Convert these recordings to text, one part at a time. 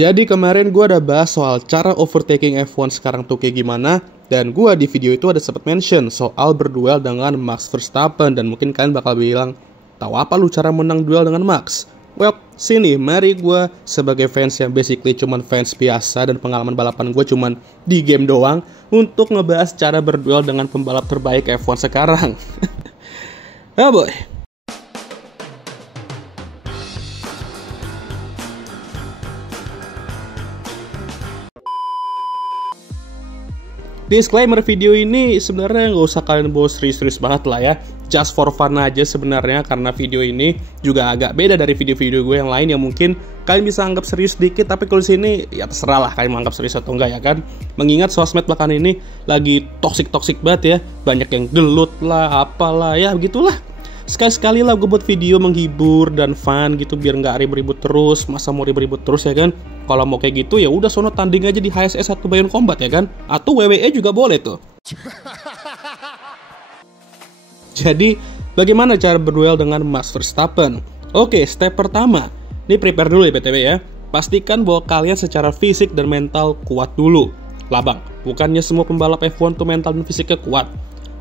Jadi kemarin gue udah bahas soal cara overtaking F1 sekarang tuh kayak gimana. Dan gue di video itu ada sempat mention soal berduel dengan Max Verstappen. Dan mungkin kalian bakal bilang, tahu apa lu cara menang duel dengan Max? Well, sini mari gue sebagai fans yang basically cuman fans biasa dan pengalaman balapan gue cuman di game doang untuk ngebahas cara berduel dengan pembalap terbaik F1 sekarang. Oh boy. Disclaimer, video ini sebenarnya nggak usah kalian bawa serius-serius banget lah ya. Just for fun aja sebenarnya, karena video ini juga agak beda dari video-video gue yang lain yang mungkin kalian bisa anggap serius dikit, tapi kalau di sini ya terserah lah kalian menganggap serius atau enggak ya kan. Mengingat sosmed belakangan ini lagi toksik banget ya, banyak yang gelut lah, apalah ya begitulah. Sekali-sekali lah gue buat video menghibur dan fun gitu biar nggak ribut-ribut terus. Masa mau ribut-ribut terus ya kan? Kalau mau kayak gitu ya udah sono tanding aja di HSS atau Beyond Combat ya kan? Atau WWE juga boleh tuh. Jadi bagaimana cara berduel dengan Max Verstappen? Oke, step pertama. Ini prepare dulu ya BTW ya. Pastikan bahwa kalian secara fisik dan mental kuat dulu. Lah bang, bukannya semua pembalap F1 tuh mental dan fisiknya kuat?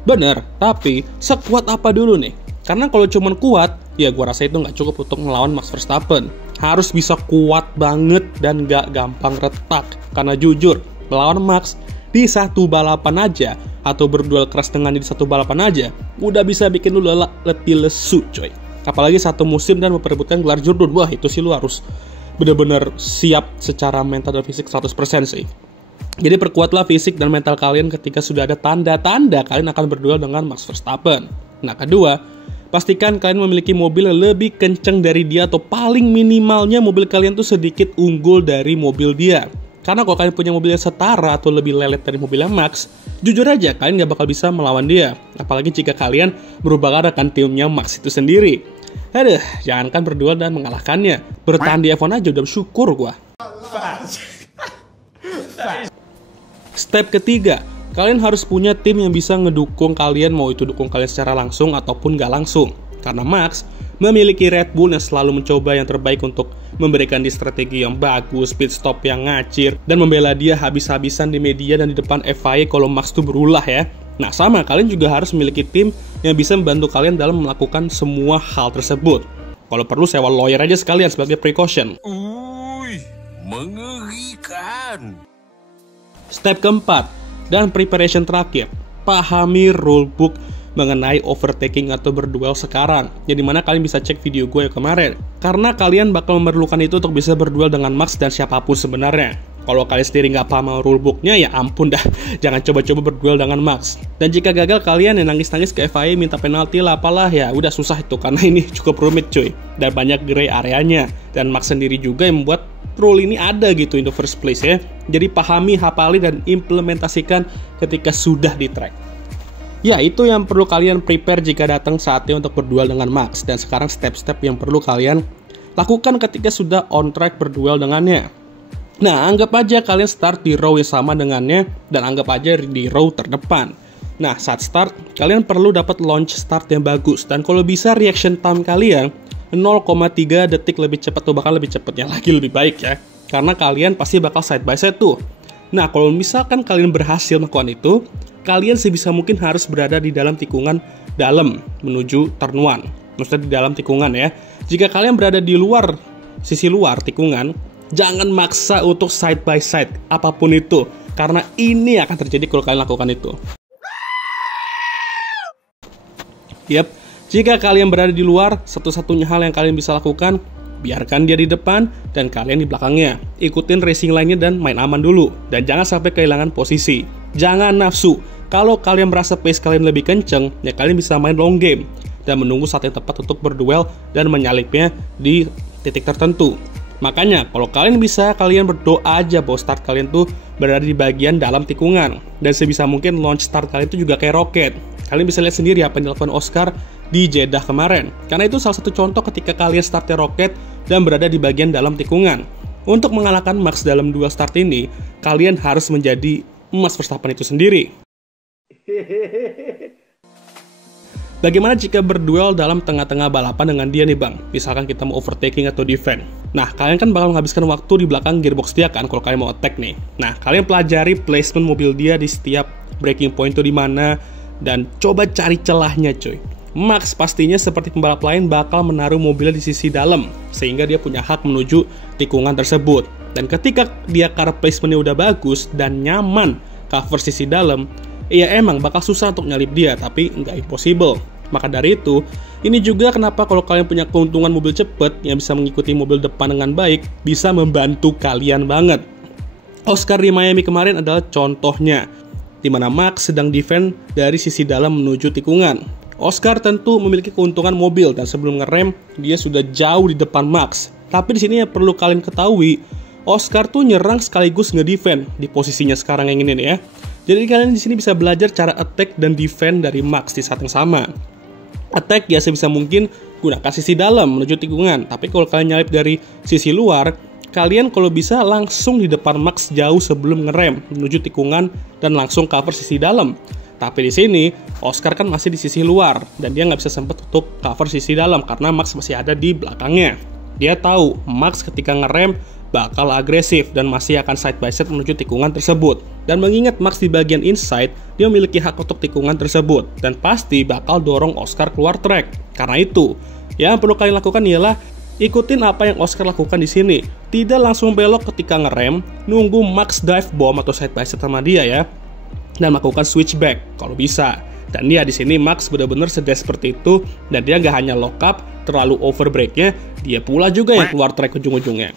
Bener, tapi sekuat apa dulu nih? Karena kalau cuman kuat, ya gua rasa itu nggak cukup untuk melawan Max Verstappen. Harus bisa kuat banget dan nggak gampang retak. Karena jujur, melawan Max di satu balapan aja, atau berduel keras dengannya di satu balapan aja, udah bisa bikin lu letih lesu coy. Apalagi satu musim dan memperebutkan gelar jurdun. Wah itu sih lu harus bener-bener siap secara mental dan fisik 100% sih. Jadi perkuatlah fisik dan mental kalian ketika sudah ada tanda-tanda kalian akan berduel dengan Max Verstappen. Nah kedua, pastikan kalian memiliki mobil yang lebih kenceng dari dia, atau paling minimalnya mobil kalian tuh sedikit unggul dari mobil dia. Karena kalau kalian punya mobil yang setara atau lebih lelet dari mobilnya Max, jujur aja kalian gak bakal bisa melawan dia. Apalagi jika kalian merupakan rekan timnya Max itu sendiri. Aduh, jangankan berduel dan mengalahkannya, bertahan di F1 aja udah bersyukur gua. Step ketiga, kalian harus punya tim yang bisa ngedukung kalian, mau itu dukung kalian secara langsung ataupun gak langsung. Karena Max memiliki Red Bull yang selalu mencoba yang terbaik untuk memberikan dia strategi yang bagus, pit stop yang ngacir, dan membela dia habis-habisan di media dan di depan FIA kalau Max tuh berulah ya. Nah sama, kalian juga harus memiliki tim yang bisa membantu kalian dalam melakukan semua hal tersebut. Kalau perlu sewa lawyer aja sekalian sebagai precaution. Mengerikan. Step keempat dan preparation terakhir, pahami rulebook mengenai overtaking atau berduel sekarang. Jadi mana kalian bisa cek video gue yang kemarin. Karena kalian bakal memerlukan itu untuk bisa berduel dengan Max dan siapapun sebenarnya. Kalau kalian sendiri nggak paham rulebooknya, ya ampun dah. Jangan coba-coba berduel dengan Max. Dan jika gagal, kalian yang nangis-nangis ke FIA minta penalti lah apalah, ya udah susah itu. Karena ini cukup rumit cuy. Dan banyak gray areanya. Dan Max sendiri juga yang membuat rule ini ada gitu in the first place ya. Jadi pahami, hafali, dan implementasikan ketika sudah di track. Ya itu yang perlu kalian prepare jika datang saatnya untuk berduel dengan Max. Dan sekarang step-step yang perlu kalian lakukan ketika sudah on track berduel dengannya. Nah anggap aja kalian start di row yang sama dengannya, dan anggap aja di row terdepan. Nah saat start, kalian perlu dapat launch start yang bagus. Dan kalau bisa reaction time kalian 0,3 detik lebih cepat, atau bahkan lebih cepatnya lagi lebih baik ya. Karena kalian pasti bakal side by side tuh. Nah kalau misalkan kalian berhasil melakukan itu, kalian sebisa mungkin harus berada di dalam tikungan dalam menuju turn 1. Maksudnya di dalam tikungan ya. Jika kalian berada di luar, sisi luar tikungan, jangan maksa untuk side by side apapun itu. Karena ini akan terjadi kalau kalian lakukan itu. Yap. Jika kalian berada di luar, satu-satunya hal yang kalian bisa lakukan, biarkan dia di depan dan kalian di belakangnya. Ikutin racing line-nya dan main aman dulu. Dan jangan sampai kehilangan posisi. Jangan nafsu. Kalau kalian merasa pace kalian lebih kenceng, ya kalian bisa main long game. Dan menunggu saat yang tepat untuk berduel dan menyalipnya di titik tertentu. Makanya, kalau kalian bisa, kalian berdoa aja bahwa start kalian tuh berada di bagian dalam tikungan. Dan sebisa mungkin launch start kalian tuh juga kayak roket. Kalian bisa lihat sendiri apa yang dilakukan Oscar di Jeddah kemarin. Karena itu salah satu contoh ketika kalian startnya roket dan berada di bagian dalam tikungan. Untuk mengalahkan Max dalam dua start ini, kalian harus menjadi Max Verstappen itu sendiri. Bagaimana jika berduel dalam tengah-tengah balapan dengan dia nih bang? Misalkan kita mau overtaking atau defend. Nah, kalian kan bakal menghabiskan waktu di belakang gearbox dia kan kalau kalian mau attack nih. Nah, kalian pelajari placement mobil dia di setiap braking point itu di mana dan coba cari celahnya cuy. Max pastinya seperti pembalap lain bakal menaruh mobilnya di sisi dalam sehingga dia punya hak menuju tikungan tersebut. Dan ketika dia car placementnya udah bagus dan nyaman cover sisi dalam, ya emang bakal susah untuk nyalip dia, tapi nggak impossible. Maka dari itu, ini juga kenapa kalau kalian punya keuntungan mobil cepet yang bisa mengikuti mobil depan dengan baik, bisa membantu kalian banget. Oscar di Miami kemarin adalah contohnya, di mana Max sedang defend dari sisi dalam menuju tikungan. Oscar tentu memiliki keuntungan mobil dan sebelum ngerem, dia sudah jauh di depan Max. Tapi di sini yang perlu kalian ketahui, Oscar tuh nyerang sekaligus nge-defend di posisinya sekarang yang ini nih ya. Jadi kalian di sini bisa belajar cara attack dan defend dari Max di saat yang sama. Attack ya sebisa mungkin gunakan sisi dalam menuju tikungan. Tapi kalau kalian nyalip dari sisi luar, kalian kalau bisa langsung di depan Max jauh sebelum ngerem menuju tikungan dan langsung cover sisi dalam. Tapi di sini Oscar kan masih di sisi luar dan dia nggak bisa sempat untuk cover sisi dalam karena Max masih ada di belakangnya. Dia tahu Max ketika ngerem bakal agresif dan masih akan side by side menuju tikungan tersebut. Dan mengingat Max di bagian inside, dia memiliki hak untuk tikungan tersebut dan pasti bakal dorong Oscar keluar track. Karena itu, yang perlu kalian lakukan ialah ikutin apa yang Oscar lakukan di sini. Tidak langsung belok ketika ngerem, nunggu Max dive bomb atau side by side sama dia ya, dan melakukan switchback kalau bisa. Dan dia di sini Max benar-benar sedih seperti itu dan dia nggak hanya lock up, terlalu over brake-nya, dia pula juga yang keluar track ujung-ujungnya.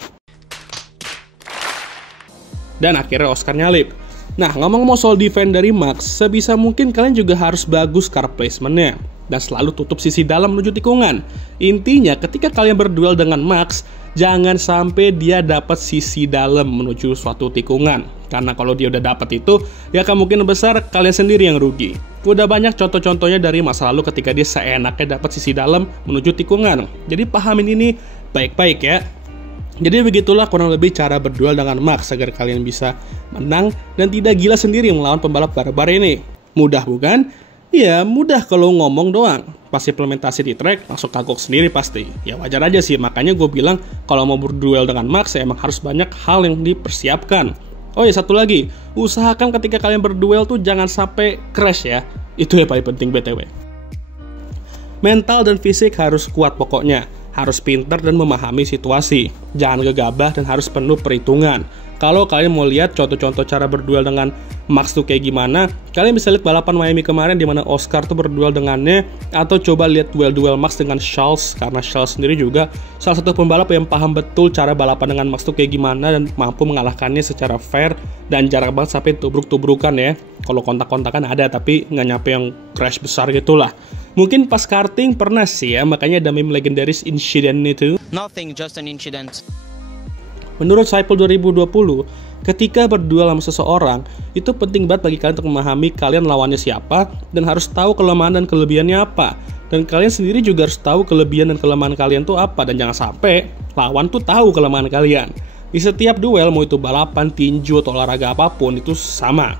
Dan akhirnya Oscar nyalip. Nah, ngomong-ngomong soal defend dari Max, sebisa mungkin kalian juga harus bagus car placement-nya dan selalu tutup sisi dalam menuju tikungan. Intinya, ketika kalian berduel dengan Max, jangan sampai dia dapat sisi dalam menuju suatu tikungan. Karena kalau dia udah dapat itu, ya kemungkinan besar kalian sendiri yang rugi. Udah banyak contoh-contohnya dari masa lalu ketika dia seenaknya dapat sisi dalam menuju tikungan. Jadi pahamin ini baik-baik ya. Jadi begitulah kurang lebih cara berduel dengan Max agar kalian bisa menang dan tidak gila sendiri melawan pembalap barbar ini. Mudah bukan? Iya, mudah kalau ngomong doang. Pas implementasi di track, langsung kagok sendiri pasti. Ya wajar aja sih, makanya gue bilang kalau mau berduel dengan Max, ya emang harus banyak hal yang dipersiapkan. Oh ya, satu lagi, usahakan ketika kalian berduel tuh jangan sampai crash ya. Itu yang paling penting BTW. Mental dan fisik harus kuat pokoknya. Harus pintar dan memahami situasi. Jangan gegabah dan harus penuh perhitungan. Kalau kalian mau lihat contoh-contoh cara berduel dengan Max tuh kayak gimana, kalian bisa lihat balapan Miami kemarin di mana Oscar tuh berduel dengannya, atau coba lihat duel-duel Max dengan Charles, karena Charles sendiri juga salah satu pembalap yang paham betul cara balapan dengan Max tuh kayak gimana dan mampu mengalahkannya secara fair dan jarang banget sampai tubruk-tubrukan ya. Kalau kontak-kontakan ada tapi nggak nyampe yang crash besar gitulah. Mungkin pas karting pernah sih ya, makanya ada meme legendaris insiden itu. Nothing, just an incident. Menurut Saipul 2020, ketika berduel sama seseorang, itu penting banget bagi kalian untuk memahami kalian lawannya siapa dan harus tahu kelemahan dan kelebihannya apa. Dan kalian sendiri juga harus tahu kelebihan dan kelemahan kalian tuh apa, dan jangan sampai lawan tuh tahu kelemahan kalian. Di setiap duel, mau itu balapan, tinju, atau olahraga apapun, itu sama.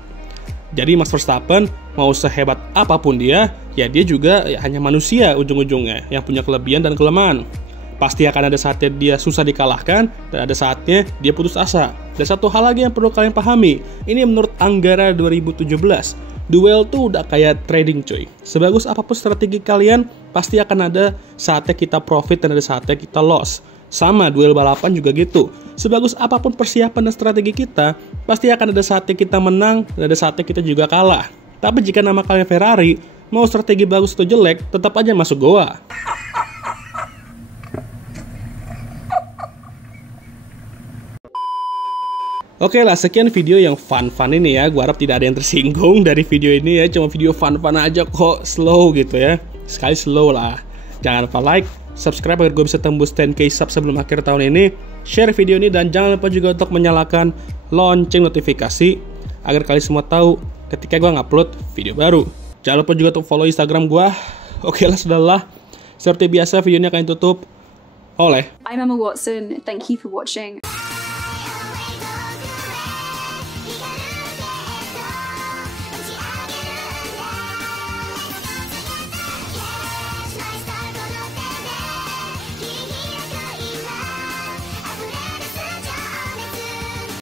Jadi Max Verstappen mau sehebat apapun dia, ya dia juga ya hanya manusia ujung-ujungnya yang punya kelebihan dan kelemahan. Pasti akan ada saatnya dia susah dikalahkan dan ada saatnya dia putus asa. Dan satu hal lagi yang perlu kalian pahami, ini menurut Anggara 2017, duel tuh udah kayak trading cuy. Sebagus apapun strategi kalian, pasti akan ada saatnya kita profit dan ada saatnya kita loss. Sama duel balapan juga gitu. Sebagus apapun persiapan dan strategi kita, pasti akan ada saatnya kita menang dan ada saatnya kita juga kalah. Tapi jika nama kalian Ferrari, mau strategi bagus atau jelek, tetap aja masuk goa. Oke lah, sekian video yang fun-fun ini ya. Gua harap tidak ada yang tersinggung dari video ini ya. Cuma video fun-fun aja kok, slow gitu ya. Sekali slow lah. Jangan lupa like, subscribe agar gue bisa tembus 10k sub sebelum akhir tahun ini. Share video ini dan jangan lupa juga untuk menyalakan lonceng notifikasi agar kalian semua tahu ketika gue ngupload video baru. Jangan lupa juga untuk follow Instagram gue. Oke lah, sudahlah. Seperti biasa video ini akan ditutup oleh I'm Emma Watson. Thank you for watching.